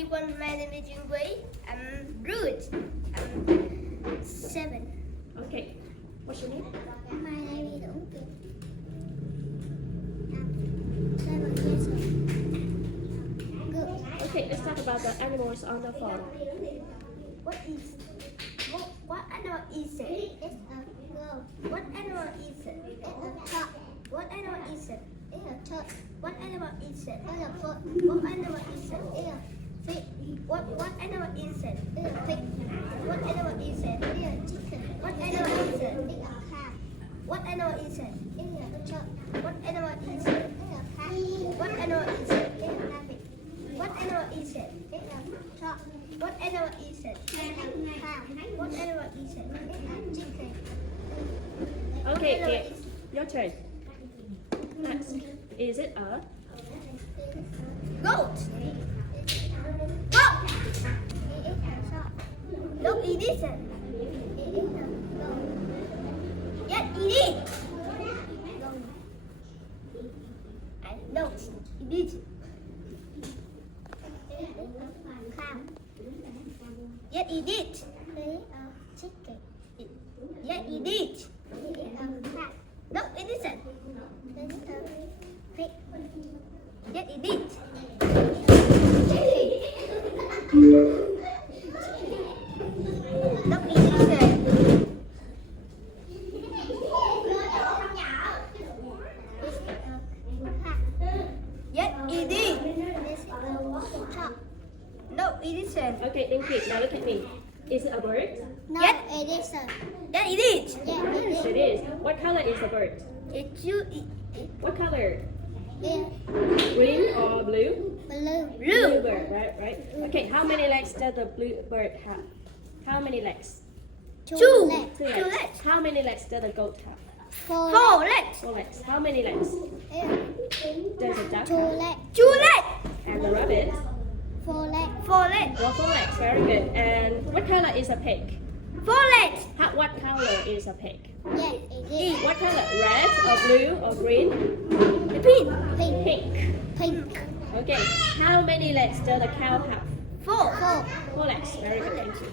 everyone, my name is Vinh Quy. I'm rude. I'm 7. Okay. What's your name? My name is Tuan Kiet. I'm 7 years old. Good. Okay, let's talk about the animals on the farm. What animal is it? It's a girl. What animal is it? It's a duck. What animal is it? It's a duck. What animal is it? It's a foot. What animal is it? It's a fish. What animal is it? It's a pig. What animal is it? It's a chicken. What animal is it? It's a cow. What animal is it? It's a duck. What animal is it? It's a cat. What animal is it? It's a rabbit. What animal is it? It's a duck. What animal is it? It's a cow. What animal is it? It's a chicken. Okay, Kiet, your turn. Next, is it a Goat. Goat. No, it isn't. Yes, it is. No, it isn't. Cow. Yes, it is. Chicken. Yes, it is. Cat. No, it isn't. Pig. Yes, it is. No, it isn't. Yes, it is. No, it isn't. Okay, thank you. Now look at me. Is it a bird? No, yes, it isn't. Yes, it is. Yes, it is. What color is the bird? It's you. What color? Yeah. Green or blue? Blue. Blue bird, right? Okay, how many legs does the blue bird have? How many legs? Two legs. Two legs. How many legs does the goat have? Four legs. 4 legs. How many legs does the duck Two have? legs. Two legs. And the rabbit? Four legs. Four legs. Well, 4 legs. Very good. And what color is a pig? 4 legs. What color is a pig? Yes, it is. What color? Red or blue or green? Pink. Pink. Pink. Okay. How many legs does the cow have? 4. 4 legs. Very good. Thank you.